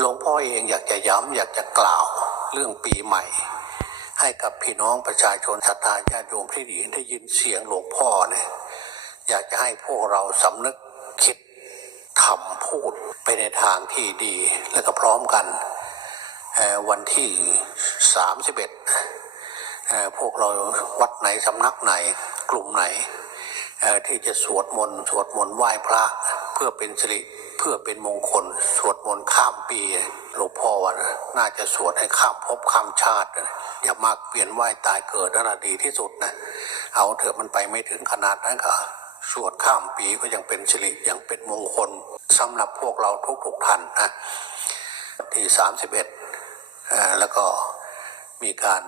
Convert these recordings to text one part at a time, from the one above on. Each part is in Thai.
หลวงพ่อเองอยากจะย้ำอยากจะกล่าวเรื่องปีใหม่ ให้กับพี่น้องประชาชนศรัทธาญาติโยมที่ดีได้ยินเสียงหลวงพ่อเนี่ยอยากจะให้พวกเราสำนึกคิดทำพูดไปในทางที่ดีและก็พร้อมกันวันที่สามสิบเอ็ดพวกเราวัดไหนสำนักไหนกลุ่มไหน ที่จะสวดมนต์สวดมนต์ไหว้พระเพื่อเป็นสิริ พื่อเป็นมงคล สวดมนต์ข้ามปีหลวงพ่อว่าน่าจะสวดให้ข้ามภพข้ามชาตินะอย่ามากเปลี่ยนว่าตายเกิดนั่นนะดีที่สุดนะเอาเถอะมันไปไม่ถึงขนาดนั้นก็สวดข้ามปีก็ยังเป็นสิริยังเป็นมงคลสำหรับพวกเราทุกๆท่านนะที่สามสิบเอ็ดแล้วก็มีการ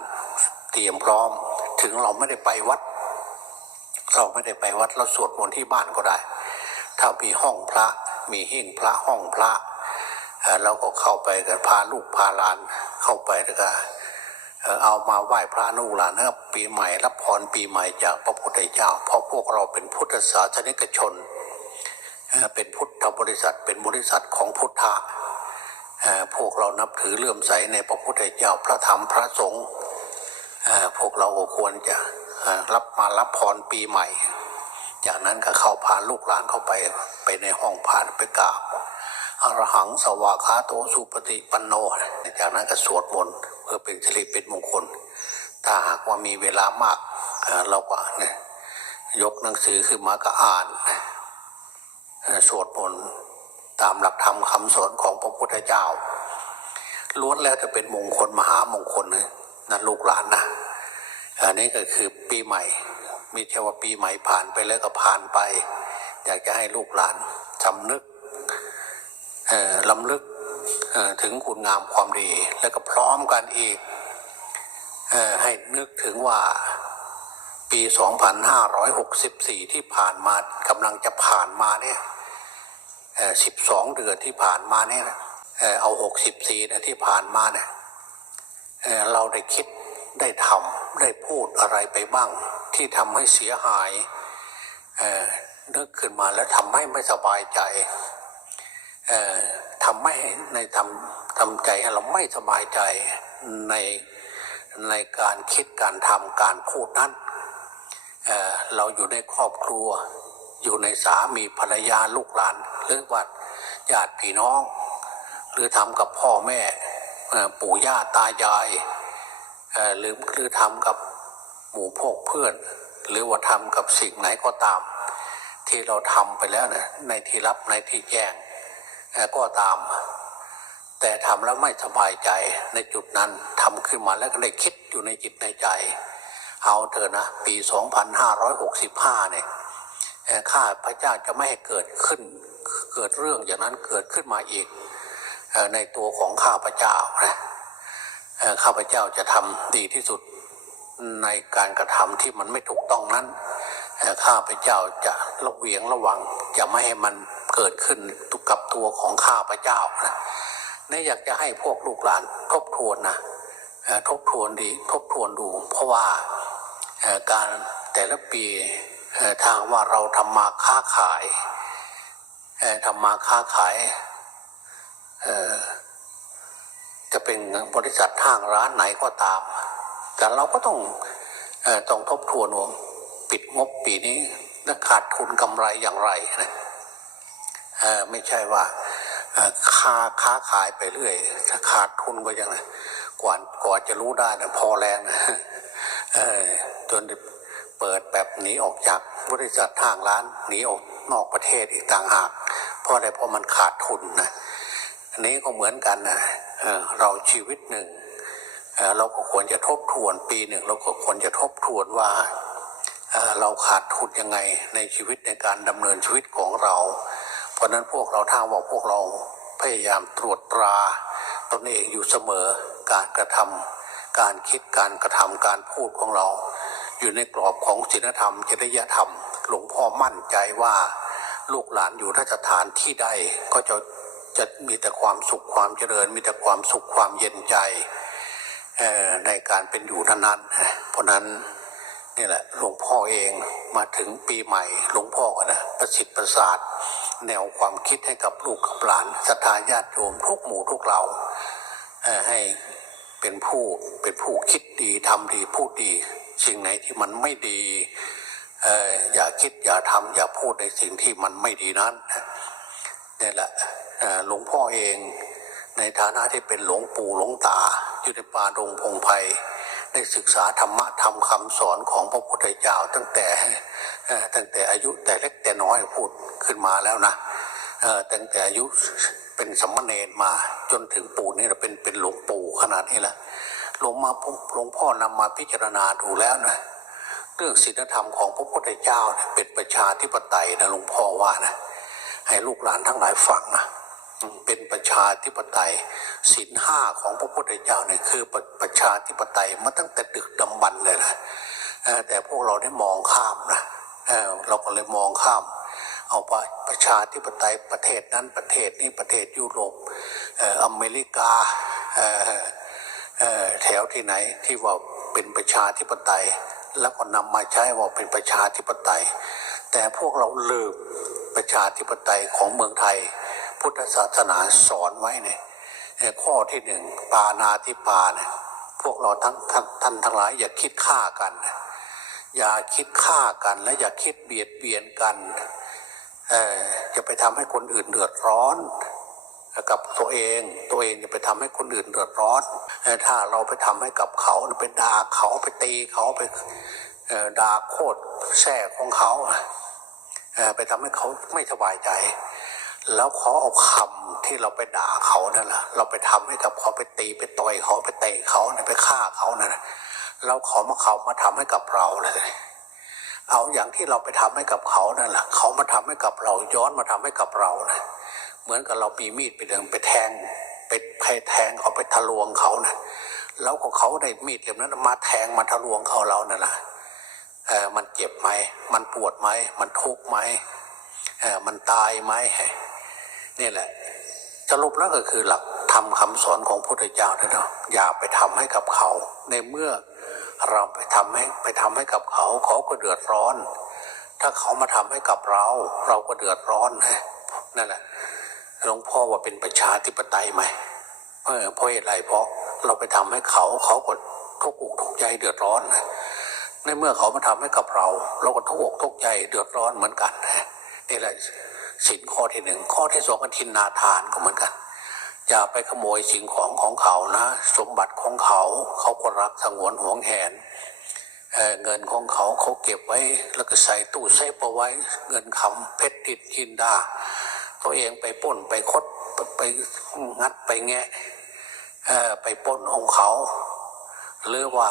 เตรียมพร้อม ถึงเราไม่ได้ไปวัด เราไม่ได้ไปวัดเราสวดมนต์ที่บ้านก็ได้ ถ้ามีห้องพระ มีหิ้งพระห้องพระเราก็เข้าไปกันพาลูกพาหลานเข้าไปแล้วก็เอามาไหว้พระลูกหลานนะปีใหม่รับพรปีใหม่จากพระพุทธเจ้า เพราะพวกเราเป็นพุทธศาสนิกชน เป็นพุทธบริษัทเป็นบริษัทของพุทธะพวกเรานับถือเลื่อมใสในพระพุทธเจ้าพระธรรมพระสงฆ์พวกเราควรจะรับมารับพรปีใหม่ จากนั้นก็เข้าพาลูกหลานเข้าไป ไปในห้องผ่านไปกราบอรหังสวากาโตสุปฏิปันโน จากนั้นก็สวดมนต์เพื่อเป็นสิริเป็นมงคล ถ้าหากว่ามีเวลามากเราก็เนี่ยยกหนังสือขึ้นมาก็อ่าน สวดมนต์ตามหลักธรรมคำสอนของพระพุทธเจ้าล้วนแล้วจะเป็นมงคลมหามงคลนะนั่นลูกหลานนะอันนี้ก็คือปีใหม่ไม่ใช่ว่าปีใหม่ผ่านไปแล้วก็ผ่านไป อยากจะให้ลูกหลานสำนึกลำลึกถึงคุณงามความดี แล้วก็พร้อมกันอีกอให้นึกถึงว่าปี 2564 ที่ผ่านมากำลังจะผ่านมาเนี่ยเอ่อ12 เดือนที่ผ่านมาเนี่ยเอา 64นะที่ผ่านมาเนี่ยเเราได้คิดได้ทำได้พูดอะไรไปบ้าง ที่ทำให้เสียหาย นึกขึ้นมาแล้วทำให้ไม่สบายใจทำให้ในทำทำใจให้เราไม่สบายใจในในการคิดการทำการพูดนั้นเเราอยู่ในครอบครัว อยู่ในสามีภรรยาลูกหลานหรือว่าญาติพี่น้อง หรือทำกับพ่อแม่ปู่ย่าตายายหรือหรือทำกับหมู่พวกเพื่อน หรือว่าทำกับสิ่งไหนก็ตาม ที่เราทำไปแล้วเนี่ยในที่รับในที่แจ้งก็ตาม แต่ทำแล้วไม่สบายใจในจุดนั้นทำขึ้นมาแล้วก็ได้คิดอยู่ในจิตในใจ เอาเถอะนะปี 2565 เนี่ยเอ่อข้าพระเจ้าจะไม่ให้เกิดขึ้นเกิดเรื่องอย่างนั้นเกิดขึ้นมาอีกในตัวของข้าพเจ้านะข้าพเจ้าจะทำดีที่สุดในการกระทำที่มันไม่ถูกต้องนั้น ข้าพเจ้าจะระเวียงระวังจะไม่ให้มันเกิดขึ้นกับตัวของข้าพเจ้านะนี่อยากจะให้พวกลูกหลานทบทวนนะทบทวนดีทบทวนดู เพราะว่าการแต่ละปีทางว่าเราทำมาค้าขายทำมาค้าขายจะเป็นบริษัทห้างร้านไหนก็ตาม แต่เราก็ต้องต้องทบทวนว่า ปิดงบปีนี้นะขาดทุนกำไรอย่างไรนะไม่ใช่ว่าค้าค้าขายไปเรื่อย ถ้าขาดทุนก็ยังไงกว่ากว่าจะรู้ได้นะพอแรงนะจนเปิดแบบหนีออกจากบริษัทห้างร้านหนีออกนอกประเทศอีกต่างหาก เพราะอะไรเพราะมันขาดทุนนะอันนี้ก็เหมือนกันนะเเราชีวิตหนึ่งเเราก็ควรจะทบทวนปีหนึ่งเราก็ควรจะทบทวนว่า เราขาดทุนยังไงในชีวิตในการดำเนินชีวิตของเรา เพราะฉะนั้นพวกเราถ้าว่าพวกเราพยายามตรวจตราตนเองอยู่เสมอการกระทำการคิดการกระทำการพูดของเรา อยู่ในกรอบของศีลธรรมจริยธรรม หลวงพ่อมั่นใจว่า ลูกหลานอยู่ราชฐานที่ใดก็จะจะมีแต่ความสุขความเจริญ มีแต่ความสุขความเย็นใจในการเป็นอยู่ท่านั้นเพราะนั้น นี่แหละหลวงพ่อเองมาถึงปีใหม่หลวงพ่อก็นะประสิทธิ์ประสาท แนวความคิดให้กับลูกกับหลานศรัทธาญาติโยมทุกหมู่ทุกเหล่าให้เป็นผู้เป็นผู้คิดดีทำดีพูดดี สิ่งไหนที่มันไม่ดีอย่าคิดอย่าทำอย่าพูดในสิ่งที่มันไม่ดีนั้นนี่แหละหลวงพ่อเองในฐานะที่เป็นหลวงปู่หลวงตาอยู่ในป่าดงพงไพ่ ได้ศึกษาธรรมะทำคำสอนของพระพุทธเจ้าตั้งแต่ตั้งแต่อายุแต่เล็กแต่น้อยพูดขึ้นมาแล้วนะตั้งแต่อายุเป็นสมมาเนรมาจนถึงปู่นี่เราเป็นเป็นหลวงปู่ขนาดนี้แหละหลวงมาหลวงพ่อนำมาพิจารณาดูแล้วนะเรื่องศีลธรรมของพระพุทธเจ้าเนี่ยเป็นประชาธิปไตยนะหลวงพ่อว่านะให้ลูกหลานทั้งหลายฟังนะ เป็นประชาธิปไตยศีลห้าของพระพุทธเจ้าเนี่ยคือประประชาธิปไตยมาตั้งแต่ดึกดำบรรพ์เลยนะแต่พวกเราได้มองข้ามนะเเราก็เลยมองข้าม เอาประประชาธิปไตยประเทศนั้นประเทศนี้ประเทศยุโรปเอออเมริกาแถวที่ไหนที่ว่าเป็นประชาธิปไตย แล้วก็นำมาใช้ว่าเป็นประชาธิปไตย แต่พวกเราลืมประชาธิปไตยของเมืองไทย พุทธศาสนาสอนไว้เนี่ยข้อที่หนึ่งปานาธิปาเนี่ยพวกเราทั้งท่านท่านทั้งหลายอย่าคิดฆ่ากัน อย่าคิดฆ่ากันและอย่าคิดเบียดเบียนกันเอ่ออย่าไปทำให้คนอื่นเดือดร้อนกับตัวเองตัวเองจะไปทำให้คนอื่นเดือดร้อนถ้าเราไปทำให้กับเขาไปด่าเขาไปตีเขาไปด่าโคตรแส่ของเขาไปทำให้เขาไม่สบายใจ แล้วเขาเอาคำที่เราไปด่าเขานั่นแหละเราไปทำให้กับเขาไปตีไปต่อยเขาไปเตะเขานี่ไปฆ่าเขานั่นนะแล้วเขามาเขามาทำให้กับเราเลยเอาอย่างที่เราไปทำให้กับเขานั่นแหละเขามาทำให้กับเราย้อนมาทำให้กับเรานะเหมือนกับเราปีมีดไปเดินไปแทงไปไปแทงเขาไปทะลวงเขานะแล้วก็เขาได้มีดเล่มนั้นมาแทงมาทะลวงเขาเรานั่นแหละเออมันเจ็บไหมมันปวดไหมมันทุกข์ไหมเออมันตายไหม นี่แหละสรุปแล้วก็คือหลักทำคำสอนของพุทธเจ้านะเนาะอย่าไปทำให้กับเขา ในเมื่อเราไปทำให้ไปทำให้กับเขาเขาก็เดือดร้อน ถ้าเขามาทำให้กับเรา เราก็เดือดร้อนนะนั่นแหละหลวงพ่อว่าเป็นประชาธิปไตยไหมเออเพราะเหตุไรเพราะเราไปทำให้เขาเขาก็ทุกข์อกทุกใจเดือดร้อนนะในเมื่อเขามาทำให้กับเรา เราก็ทุกข์อกทุกใจเดือดร้อนเหมือนกันนะนี่แหละ สินข้อที่หนึ่งข้อที่สองก็ทินนาทานก็เหมือนกัน อย่าไปขโมยสิ่งของของเขานะ สมบัติของเขาเขาก็รักสงวนห่วงแหนเเงินของเขาเขาเก็บไว้ แล้วก็ใส่ตู้เซฟเอาไว้ เงินคำเพชรติดยินดา ตัวเองไปป้นไปคดไปไปงัดไปแงะไปป้นของเขา หรือว่า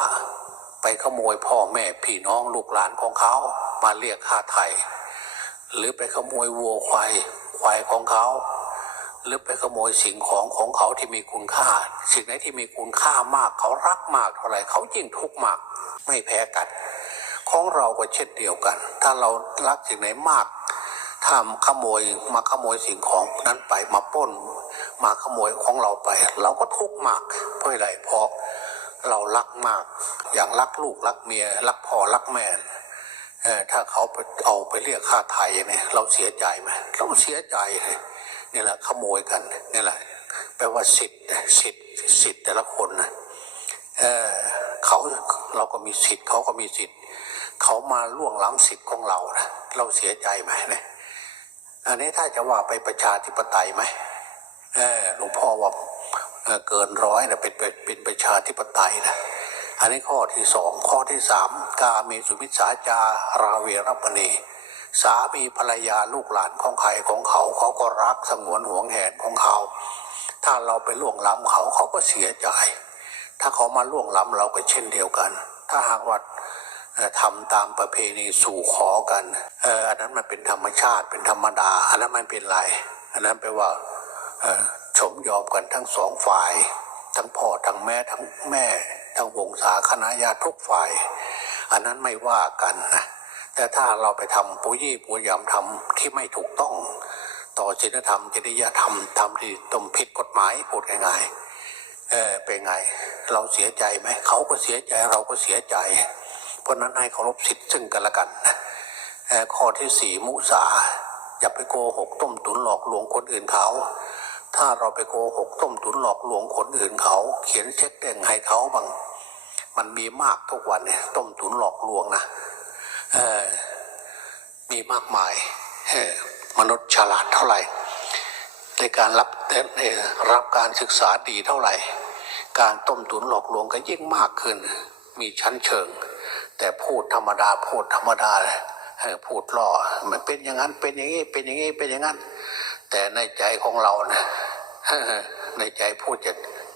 ไปขโมยพ่อแม่พี่น้องลูกหลานของเขามาเรียกค่าไถ่ หรือไปขโมยวัวควายควายของเขา หรือไปขโมยสิ่งของของเขาที่มีคุณค่า สิ่งไหนที่มีคุณค่ามากเขารักมากเท่าไหร่เขายิ่งทุกข์มากไม่แพ้กัน ของเราก็เช่นเดียวกัน ถ้าเรารักสิ่งไหนมากถ้าขโมยมาขโมยสิ่งของนั้นไปมาป้น มาขโมยของเราไป เราก็ทุกข์มากเพราะอะไรเพราะเรารักมาก อย่างรักลูกรักเมียรักพ่อรักแม่ ถ้าเขาไปเอาไปเรียกค่าไถ่เนี่ยเราเสียใจไหมเราเสียใจเลยนี่แหละขโมยกันนี่แหละแปลว่าสิทธิ์สิทธิ์สิทธิ์แต่ละคนนะเออเขาเราก็มีสิทธิ์เขาก็มีสิทธิ์เขามาล่วงล้ำสิทธิ์ของเรานะเราเสียใจไหมเนี่ยอันนี้ถ้าจะว่าไปประชาธิปไตยไหมเออหลวงพ่อว่าเเกินร้อยนะเป็นเป็นประชาธิปไตยนะ อันนี้ข้อที่สองข้อที่สามกาเมสุมิสาจาราเวรปณีสามีภรรยาลูกหลานของใครของเขาเขาก็รักสงวนห่วงแหนของเขา ถ้าเราไปล่วงล้ำเขาเขาก็เสียใจ ถ้าเขามาล่วงล้ำเราก็เช่นเดียวกัน ถ้าหากว่าทำตามประเพณีสู่ขอกันเอออันนั้นมันเป็นธรรมชาติเป็นธรรมดา อันนั้นมันเป็นไร อันนั้นแปลว่าสมยอมกันทั้งสองฝ่าย ทั้งพ่อทั้งแม่ทั้งแม่ ทั้งวงศาคณะญาติทุกฝ่าย อันนั้นไม่ว่ากันนะแต่ถ้าเราไปทำปุยยี่ปุยยำทำที่ไม่ถูกต้อง ต่อศีลธรรมจริยธรรมทำที่ตรงผิดกฎหมายพูดง่ายๆเออเป็นไง เราเสียใจไหมเขาก็เสียใจเราก็เสียใจ เพราะนั้นให้เคารพสิทธิ์ซึ่งกันและกันนะเอ่อข้อที่สี่มุสาอย่าไปโกหกต้มตุนหลอกลวงคนอื่นเขา ถ้าเราไปโกหกต้มตุนหลอกลวงคนอื่นเขา เขียนเช็คเด้งให้เขาบางมันมีมากทุกวันเนี่ยต้มตุนหลอกลวงนะเออมีมากมายมนุษย์ฉลาดเท่าไหร่ ในการรับเอ่อรับการศึกษาดีเท่าไหร่ การต้มตุนหลอกลวงก็ยิ่งมากขึ้น มีชั้นเชิง แต่พูดธรรมดาพูดธรรมดาเลยพูดล่อมันเป็นอย่างนั้นเป็นอย่างนี้เป็นอย่างนี้เป็นอย่างนั้น แต่ในใจของเรานะ ในใจพูดจะ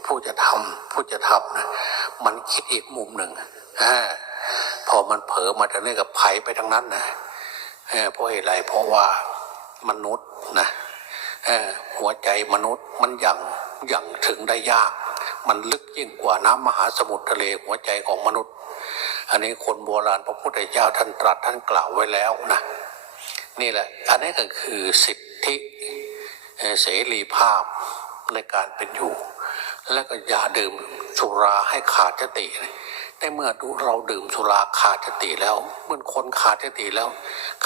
พูดจะทำพูดจะทำนะมันคิดอีกมุมหนึ่งอพอมันเผลอมาทางนี้กับไผไปทางนั้นนะเพราะอะไรเพราะว่ามนุษย์นะหัวใจมนุษย์มันยังยังถึงได้ยาก มันลึกยิ่งกว่าน้ำมหาสมุทรทะเลหัวใจของมนุษย์ อันนี้คนโบราณพระพุทธเจ้าท่านตรัสท่านกล่าวไว้แล้วนะนี่แหละ อันนี้ก็คือสิทธิเสรีภาพ ในการเป็นอยู่ แล้วก็อย่าดื่มสุราให้ขาดสติในเมื่อเราดื่มสุราขาดสติแล้วเมื่อคนขาดสติแล้ว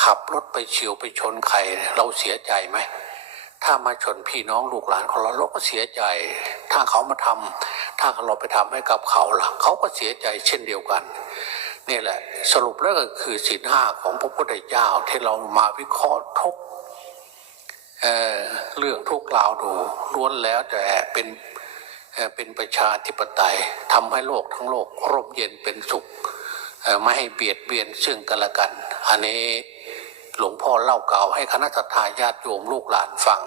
ขับรถไปเฉียวไปชนใครเราเสียใจไหมถ้ามาชนพี่น้องลูกหลานของเราเราก็เสียใจ ถ้าเขามาทำถ้าเราไปทำให้กับเขาล่ะเขาก็เสียใจเช่นเดียวกันนี่แหละ สรุปแล้วก็คือศีลห้าของพระพุทธเจ้าที่เรามาวิเคราะห์ทุก เเรื่องทุกราวดูล้วนแล้วแต่เป็นเป็นประชาธิปไตยทำให้โลกทั้งโลกร่มเย็นเป็นสุขไม่ให้เบียดเบียนซึ่งกันและกัน อันนี้หลวงพ่อเล่าเก่าให้คณะสัตยาญาติโยมลูกหลานฟัง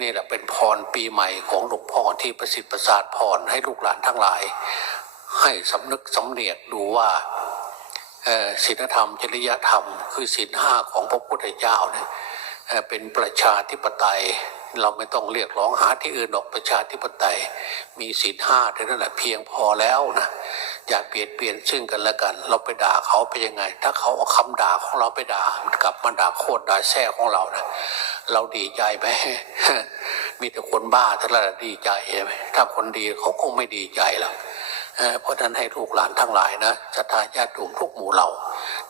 นี่แหละเป็นพรปีใหม่ของหลวงพ่อที่ประสิทธิ์ประสาทพรให้ลูกหลานทั้งหลาย ให้สำนึกสำเนียกดูว่าศีลธรรมจริยธรรม คือศีลห้าของพระพุทธเจ้าเนี่ย เป็นประชาธิปไตย เราไม่ต้องเรียกร้องหาที่อื่นออกประชาธิปไตย มีศีลห้าเท่านั้นแหละเพียงพอแล้วนะอย่าเปลี่ยนเปลี่ยนซึ่งกันและกัน เราไปด่าเขาไปยังไง ถ้าเขาเอาคำด่าของเราไปด่ากลับมาด่าโคตรด่าแท้ของเรานะเราดีใจไหมมีแต่คนบ้าเท่านั้นดีใจใช่ไหมถ้าคนดีเขาคงไม่ดีใจหรอกเพราะฉะนั้นให้ลูกหลานทั้งหลายนะศรัทธาญาติโยมทุกหมู่เหล่า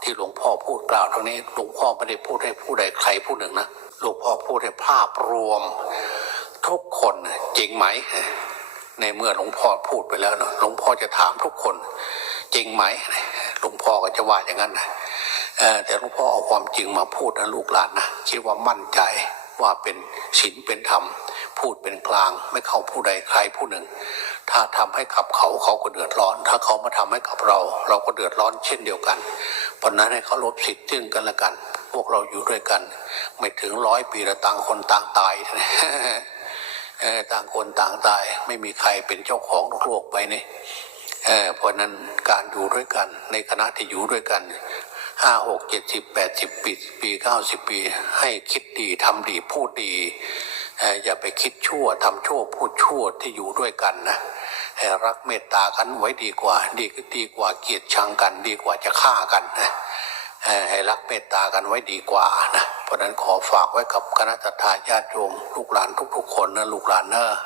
ที่หลวงพ่อพูดกล่าวตรงนี้หลวงพ่อไม่ได้พูดให้ผู้ใดใครผู้หนึ่งนะหลวงพ่อพูดให้ภาพรวม ทุกคนจริงไหม ในเมื่อหลวงพ่อพูดไปแล้วนะหลวงพ่อจะถามทุกคน จริงไหมหลวงพ่อก็จะว่าอย่างนั้นนะแต่หลวงพ่อเอาความจริงมาพูดนะลูกหลานนะคิดว่ามั่นใจว่าเป็นศีลเป็นธรรม พูดเป็นกลางไม่เข้าผู้ใดใครผู้หนึ่ง ถ้าทำให้กับเขาเขาก็เดือดร้อน ถ้าเขามาทำให้กับเรา เราก็เดือดร้อนเช่นเดียวกัน เพราะนั้นให้เขาลบสิทธิ์ซึ่งกันและกัน พวกเราอยู่ด้วยกัน ไม่ถึงร้อยปีละต่างคนต่างตายต่างคนต่างตาย ไม่มีใครเป็นเจ้าของโลกไปนี่เพราะนั้นการอยู่ด้วยกัน ในคณะที่อยู่ด้วยกันห้าหกเจ็ดสิบแปดสิบปีปีเก้าสิบปี ให้คิดดีทำดีพูดดีอย่าไปคิดชั่วทำชั่วพูดชั่วที่อยู่ด้วยกันนะ รักเมตตากันไว้ดีกว่า ดีก็ดีกว่าเกลียดชังกัน ดีกว่าจะฆ่ากันนะให้รักเมตตากันไว้ดีกว่านะเพราะฉะนั้นขอฝากไว้กับคณะทาญาติโยมลูกหลานทุกๆ คนนะลูกหลานเนอะ